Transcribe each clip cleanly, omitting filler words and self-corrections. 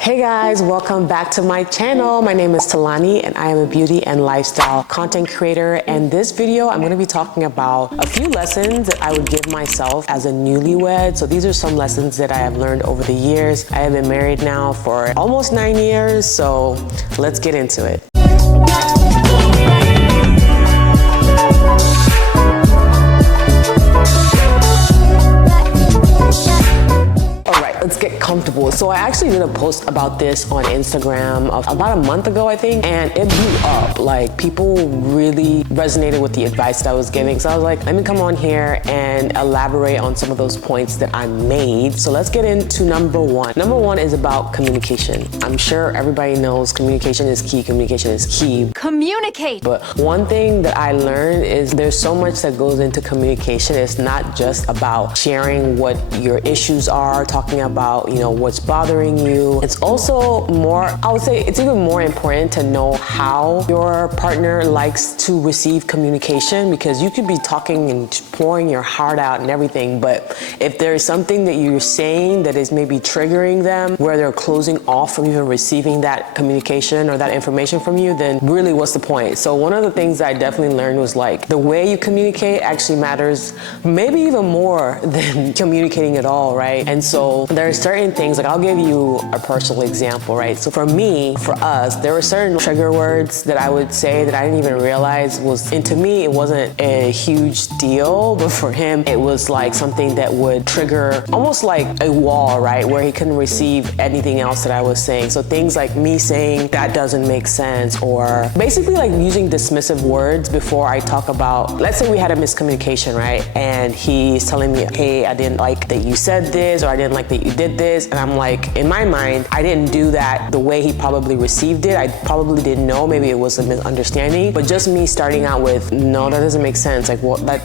Hey guys, welcome back to my channel. My name is Talani and I am a beauty and lifestyle content creator. And this video, I'm going to be talking about a few lessons that I would give myself as a newlywed. So these are some lessons that I have learned over the years. I have been married now for almost 9 years, so let's get into it. Let's get comfortable. So I actually did a post about this on Instagram about a month ago, I think, and it blew up. Like, people really resonated with the advice that I was giving. So I was like, let me come on here and elaborate on some of those points that I made. So let's get into number one. Number one is about communication. I'm sure everybody knows communication is key. Communication is key. Communicate. But one thing that I learned is there's so much that goes into communication. It's not just about sharing what your issues are, talking about, what's bothering you. It's also more, I would say it's even more important to know how your partner likes to receive communication, because you could be talking and pouring your heart out and everything, but if there's something that you're saying that is maybe triggering them, where they're closing off from even receiving that communication or that information from you, then really what's the point? So one of the things that I definitely learned was, like, the way you communicate actually matters maybe even more than communicating at all, right? And so there are certain things, like, I'll give you a personal example, right? So for me, for us, there were certain trigger words that I would say that I didn't even realize was, and to me, it wasn't a huge deal, but for him, it was like something that would trigger almost like a wall, right? Where he couldn't receive anything else that I was saying. So things like me saying, that doesn't make sense, or basically like using dismissive words before I talk about, let's say we had a miscommunication, right? And he's telling me, hey, I didn't like that you said this, or I didn't like that you did this. And I'm like, in my mind, I didn't do that the way he probably received it. I probably didn't know, maybe it was a misunderstanding, but just me starting out with, no, that doesn't make sense. Like, what, that,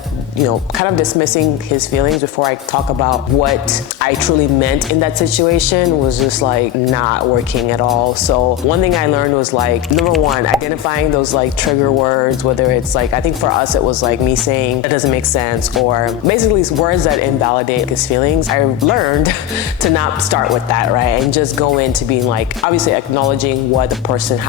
kind of dismissing his feelings before I talk about what I truly meant in that situation was just like not working at all. So one thing I learned was, like, number one, identifying those like trigger words, whether it's like, I think for us, it was like me saying that doesn't make sense, or basically words that invalidate his feelings. I learned to not start with that, right? And just go into being like, obviously acknowledging how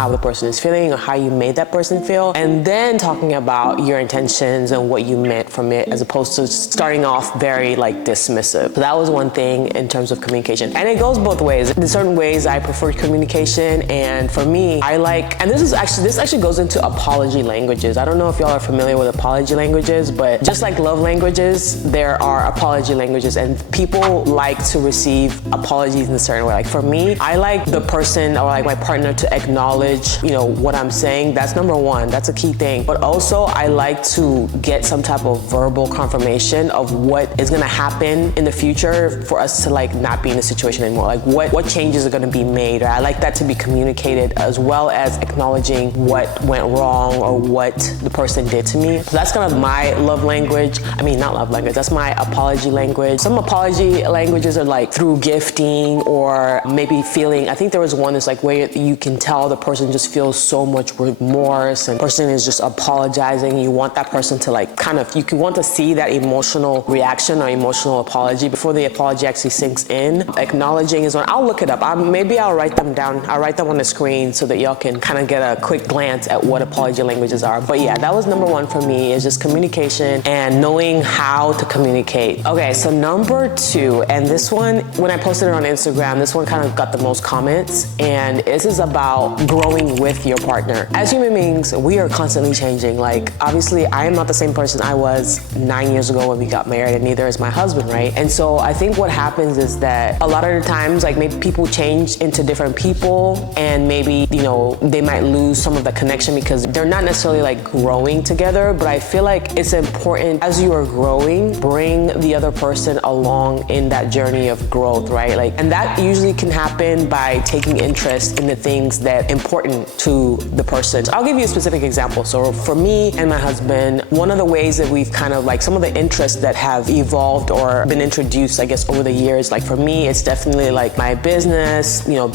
the person is feeling, or how you made that person feel, and then talking about your intentions and what you meant from it, as opposed to starting off very like dismissive. So that was one thing in terms of communication. And it goes both ways. In certain ways, I prefer communication, and for me, I like, and this actually goes into apology languages. I don't know if y'all are familiar with apology languages, but just like love languages, there are apology languages, and people like to receive apologies in a certain way. Like, for me, I like the person, or like my partner, to acknowledge, what I'm saying. That's number one. That's a key thing. But also, I like to get some type of verbal confirmation of what is gonna happen in the future for us to like not be in this situation anymore. Like, what changes are gonna be made. Or I like that to be communicated, as well as acknowledging what went wrong or what the person did to me. So that's kind of my love language. I mean, not love language. That's my apology language. Some apology languages are like through gifting, or maybe feeling, I think there was one that's like where you can tell the person just feels so much remorse, and the person is just apologizing. You want that person to like you can want to see that emotional reaction or emotional apology before the apology actually sinks in. Acknowledging is one. I'll look it up. Maybe I'll write them down. I'll write them on the screen so that y'all can kind of get a quick glance at what apology languages are. But yeah, that was number one for me, is just communication and knowing how to communicate. Okay, so number two, and this one, when I posted it on Instagram, this one kind of got the most comments, and this is about growing with your partner. As human beings, we are constantly changing. Like, obviously, I am not the same person I was 9 years ago when we got married, and neither is my husband, right? And so I think what happens is that a lot of the times, like, maybe people change into different people, and maybe, they might lose some of the connection because they're not necessarily like growing together. But I feel like it's important, as you are growing, bring the other person along in that journey of growth, right? Like, and that usually can happen by taking interest in the things that are important to the person. So I'll give you a specific example. So for me and my husband, one of the ways that we've kind of like, some of the interests that have evolved or been introduced, I guess, over the years. Like for me, it's definitely like my business,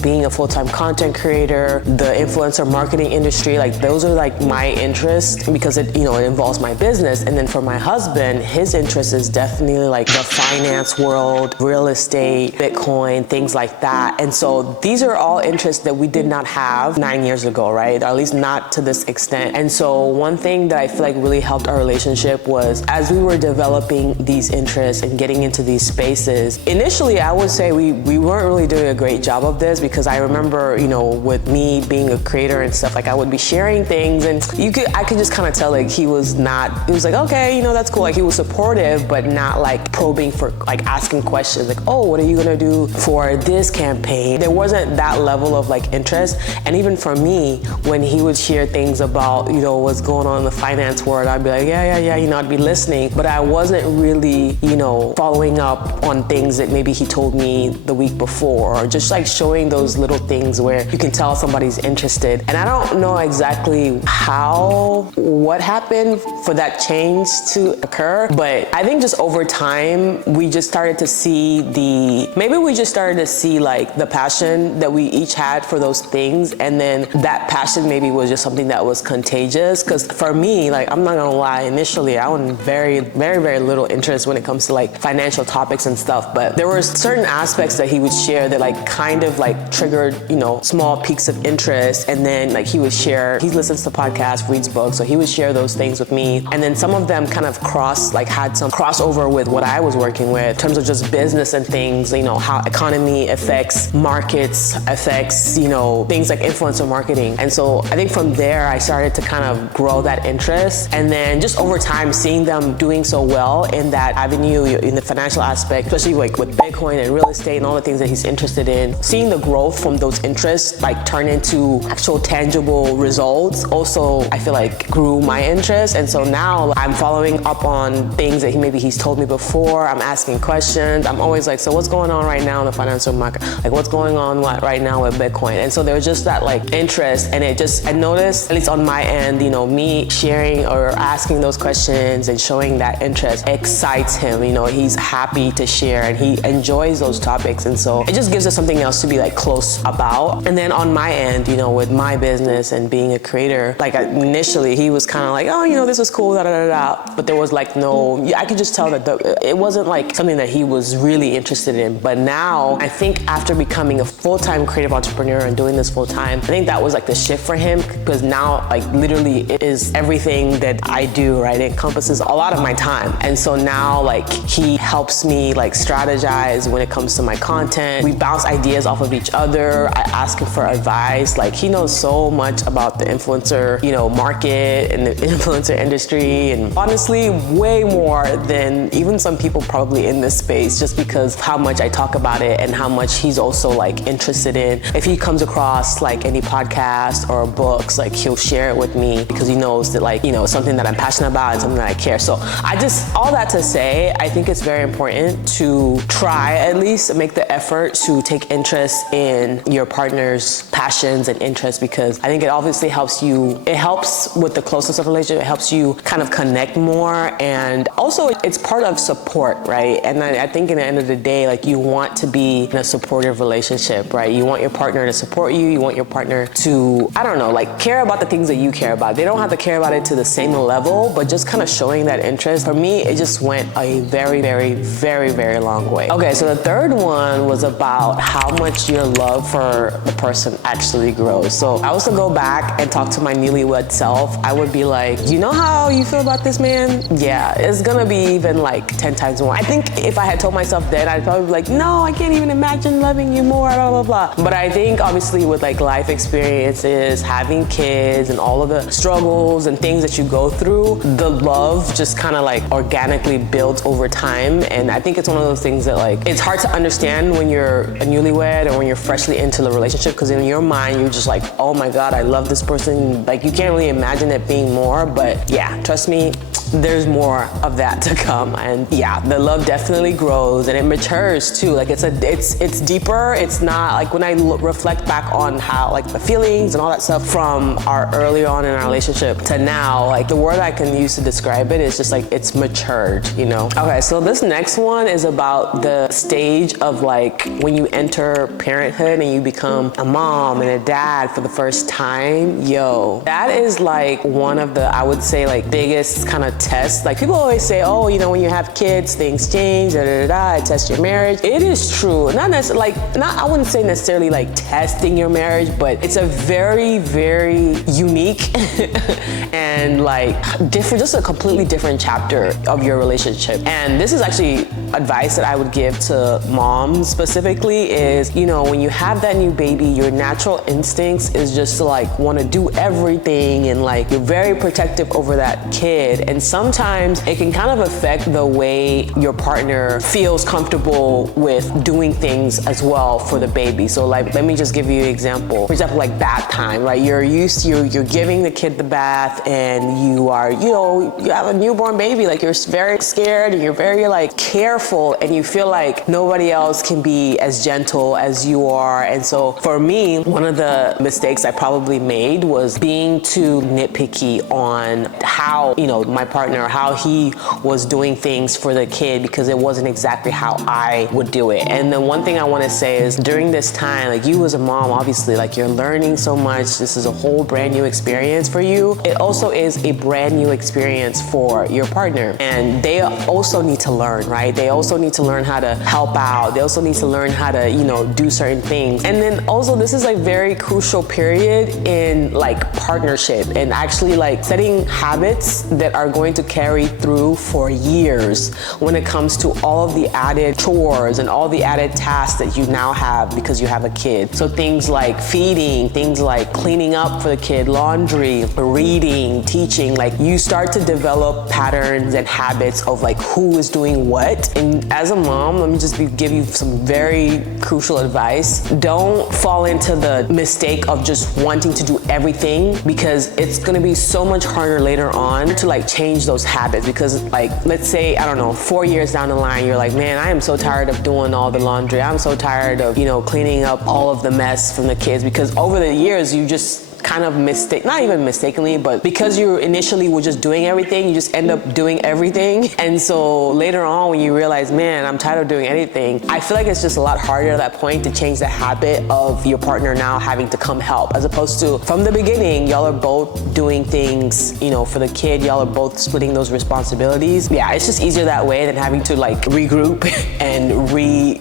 being a full-time content creator, the influencer marketing industry, like those are like my interests because it involves my business. And then for my husband, his interest is definitely like the finance world, real estate, Bitcoin, things like that. And so these are all interests that we did not have 9 years ago, right? Or at least not to this extent. And so one thing that I feel like really helped our relationship was as we were developing these interests and getting into these spaces, initially I would say we weren't really doing a great job of this because I remember, with me being a creator and stuff, like I would be sharing things and I could just kind of tell like he was like, okay, that's cool. Like he was supportive, but not like probing for like asking questions like, oh, what are you gonna do for this campaign? There wasn't that level of like interest. And even for me, when he would share things about, what's going on in the finance world, I'd be like, yeah, I'd be listening, but I wasn't really, following up on things that maybe he told me the week before, or just like showing those little things where you can tell somebody's interested. And I don't know exactly what happened for that change to occur, but I think just over time, we just started to see like the passion that we each had for those things. And then that passion maybe was just something that was contagious. Cause for me, like, I'm not gonna lie, initially I had very, very, very little interest when it comes to like financial topics and stuff. But there were certain aspects that he would share that like kind of like triggered, small peaks of interest. And then like he listens to podcasts, reads books. So he would share those things with me. And then some of them kind of had some crossover with what I was working with in terms of just business and things, how economy affects markets, affects, things like influencer marketing. And so I think from there, I started to kind of grow that interest. And then just over time, seeing them doing so well in that avenue, in the financial aspect, especially like with Bitcoin and real estate and all the things that he's interested in, seeing the growth from those interests like turn into actual tangible results also, I feel like grew my interest. And so now I'm following up on things that he's told me before. I'm asking questions. I'm always like, so what's going on right now in the financial market? Like what's going on right now with Bitcoin? And so there was just that like interest, and I noticed, at least on my end, me sharing or asking those questions and showing that interest excites him. He's happy to share and he enjoys those topics. And so it just gives us something else to be like close about. And then on my end, with my business and being a creator, like initially he was kind of like, oh, this was cool, da da da da. But there was like I could just tell that it wasn't like something that he was really interested in. But now I think after becoming a full-time creative entrepreneur and doing this full-time, I think that was like the shift for him, because now like literally it is everything that I do, right? It encompasses a lot of my time. And so now like he helps me like strategize when it comes to my content. We bounce ideas off of each other. I ask him for advice. Like he knows so much about the influencer, market and the influencer industry, and honestly way more than even some people probably in this space, just because of how much I talk about it and how much he's also like interested in. If he comes across like any podcast or books, like he'll share it with me because he knows that like, something that I'm passionate about and something that I care. So all that to say, I think it's very important to try at least make the effort to take interest in your partner's passions and interests, because I think it obviously helps with the closeness of a relationship. It helps you kind of connect more, and also it's part of support, right? And I think in the end of the day, like you want to be in a supportive relationship, right? You want your partner to support you. You want your partner to, like care about the things that you care about. They don't have to care about it to the same level, but just kind of showing that interest. For me, it just went a very, very, very, very long way. Okay, so the third one was about how much your love for the person actually grows. So I was to go back and talk to my newlywed self, I would be like, you know how you feel about this man? Yeah, it's gonna be even like 10 times more. I think if I had told myself then, I'd probably be like, no, I can't even imagine loving you more, blah, blah, blah. But I think obviously with like life experiences, having kids and all of the struggles and things that you go through, the love just kind of like organically builds over time. And I think it's one of those things that like, it's hard to understand when you're a newlywed or when you're freshly into the relationship, because in your mind, you're just like, oh my God, I love this person. Like you can't really imagine it being more, but yeah, trust me, there's more of that to come. And yeah, the love definitely grows and it matures too. Like it's deeper. It's not like when I reflect back on how like the feelings and all that stuff from our earlier on in our relationship to now, like the word I can use to describe it is just like it's matured, you know? Okay, so this next one is about the stage of like when you enter parenthood and you become a mom and a dad for the first time. Yo, that is like one of the, I would say, like biggest kind of tests. Like people always say, oh, you know, when you have kids, things change, it tests your marriage. It is true. Not necessarily, like, I wouldn't say necessarily like testing your marriage, but it's a very, very unique and like different, just a completely different chapter of your relationship. And this is actually advice that I would give to moms specifically is, you know, when you have that new baby, your natural instincts is just to like want to do everything and like you're very protective over that kid. And sometimes it can kind of affect the way your partner feels comfortable with doing things as well for the baby. So like, let me just give you an example. For example, like bath time, right? You're giving the kid the bath and you are, you know, you have a newborn baby, like you're very scared and you're very like careful and you feel like nobody else can be as gentle as you are. And so for me, one of the mistakes I probably made was being too nitpicky on how, you know, my partner, how he was doing things for the kid because it wasn't exactly how I would do it. And the one thing I want to say is during this time, like you as a mom, obviously, like you're learning so much. This is a whole brand new experience for you. It also is a brand new experience for your partner. And they also need to learn, right? They also need to learn how to help out. They also need to learn how to, you know, do certain things. And then also this is like very crucial period in like partnership and actually like setting habits that are going to carry through for years when it comes to all of the added chores and all the added tasks that you now have because you have a kid. So things like feeding, things like cleaning up for the kid, laundry, reading, teaching, like you start to develop patterns and habits of like who is doing what. And as a mom, let me just give you some very crucial advice. Don't fall into the mistake of just wanting to do everything because it's gonna be so much harder later on to like change those habits because like, let's say, I don't know, 4 years down the line, you're like, man, I am so tired of doing all the laundry. I'm so tired of, you know, cleaning up all of the mess from the kids because over the years, you just kind of not even mistakenly, but because you initially were just doing everything, you just end up doing everything. And so later on when you realize, man, I'm tired of doing anything, I feel like it's just a lot harder at that point to change the habit of your partner now having to come help, as opposed to from the beginning, y'all are both doing things, you know, for the kid, y'all are both splitting those responsibilities. Yeah, it's just easier that way than having to like regroup and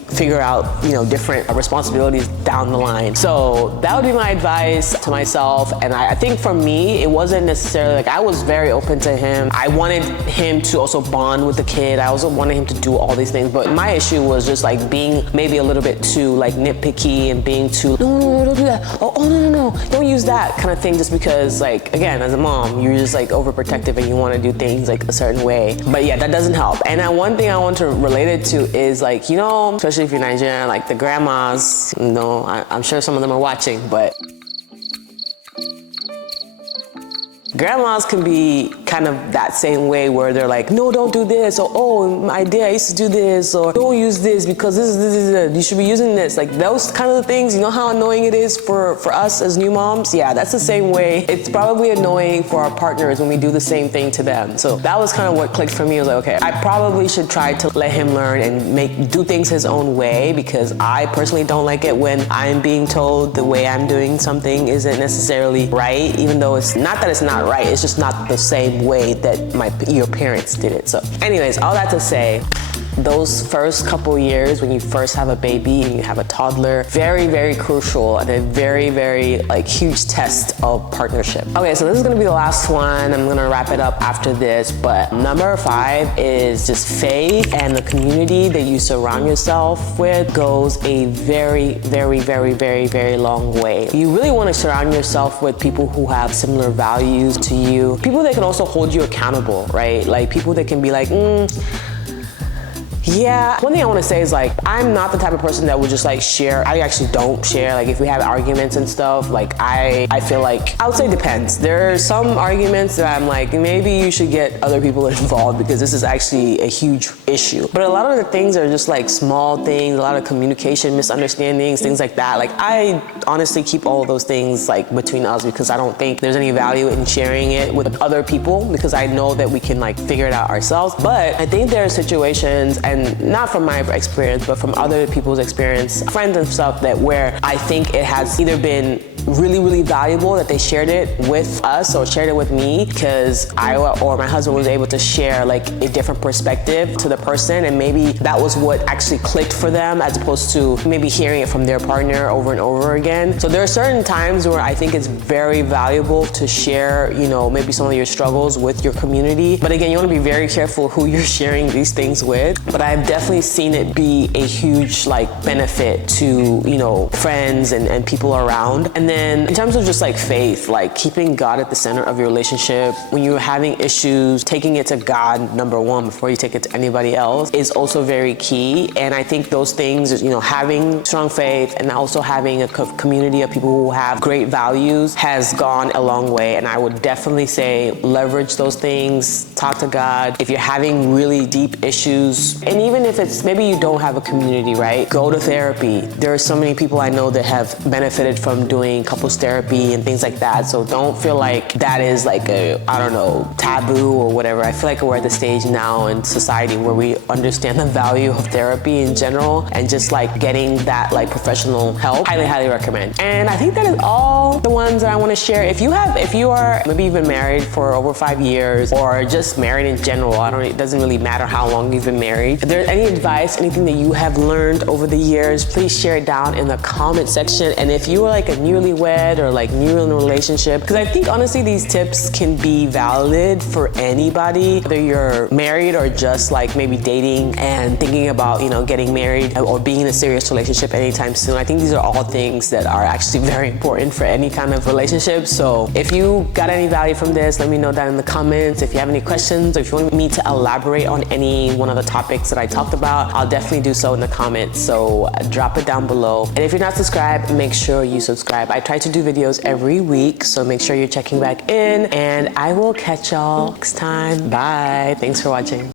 figure out, you know, different responsibilities down the line. So that would be my advice to myself. And I think for me, it wasn't necessarily like, I was very open to him. I wanted him to also bond with the kid. I also wanted him to do all these things. But my issue was just like being maybe a little bit too like nitpicky and being too, no, don't do that. Oh, no, don't use that kind of thing just because like, again, as a mom, you're just like overprotective and you want to do things like a certain way. But yeah, that doesn't help. And one thing I want to relate it to is like, you know, especially if you're Nigerian, like the grandmas, you know, I'm sure some of them are watching, but grandmas can be kind of that same way where they're like, no, don't do this, or oh, my dad, I used to do this, or don't use this because this, you should be using this. Like those kind of things, you know how annoying it is for us as new moms? Yeah, that's the same way. It's probably annoying for our partners when we do the same thing to them. So that was kind of what clicked for me. I was like, okay, I probably should try to let him learn and do things his own way because I personally don't like it when I'm being told the way I'm doing something isn't necessarily right, even though it's not that it's not right, it's just not the same way that your parents did it. So anyways, all that to say, those first couple years when you first have a baby and you have a toddler, very, very crucial and a very, very like huge test of partnership. Okay, so this is gonna be the last one. I'm gonna wrap it up after this, but number 5 is just faith, and the community that you surround yourself with goes a very, very, very, very, very long way. You really wanna surround yourself with people who have similar values to you, people that can also hold you accountable, right? Like people that can be like, Yeah, one thing I want to say is like, I'm not the type of person that would just like share. I actually don't share. Like if we have arguments and stuff, like I feel like, I would say depends. There are some arguments that I'm like, maybe you should get other people involved because this is actually a huge issue. But a lot of the things are just like small things, a lot of communication misunderstandings, things like that. Like I honestly keep all of those things like between us because I don't think there's any value in sharing it with other people because I know that we can like figure it out ourselves. But I think there are situations, and not from my experience, but from other people's experience, friends and stuff, that where I think it has either been really valuable that they shared it with us or shared it with me because I or my husband was able to share like a different perspective to the person, and maybe that was what actually clicked for them as opposed to maybe hearing it from their partner over and over again. So there are certain times where I think it's very valuable to share, you know, maybe some of your struggles with your community. But again, you want to be very careful who you're sharing these things with. But I've definitely seen it be a huge like benefit to, you know, friends and people around. And then in terms of just like faith, like keeping God at the center of your relationship, when you're having issues, taking it to God, number one, before you take it to anybody else, is also very key. And I think those things, you know, having strong faith and also having a community of people who have great values has gone a long way. And I would definitely say leverage those things, talk to God. If you're having really deep issues, and even if it's maybe you don't have a community, right? Go to therapy. There are so many people I know that have benefited from doing couples therapy and things like that. So don't feel like that is like a, I don't know, taboo or whatever. I feel like we're at the stage now in society where we understand the value of therapy in general, and just like getting that like professional help, highly recommend. And I think that is all the ones that I want to share. If you are maybe you've been married for over 5 years or just married in general, it doesn't really matter how long you've been married. If there's any advice, anything that you have learned over the years, please share it down in the comment section. And if you are like a newlywed or like new in a relationship, because I think honestly these tips can be valid for anybody, whether you're married or just like maybe dating and thinking about, you know, getting married or being in a serious relationship anytime soon. I think these are all things that are actually very important for any kind of relationship. So if you got any value from this, let me know down in the comments. If you have any questions or if you want me to elaborate on any one of the topics that I talked about, I'll definitely do so in the comments. So drop it down below. And if you're not subscribed, make sure you subscribe. I try to do videos every week, so make sure you're checking back in, and I will catch y'all next time. Bye. Thanks for watching.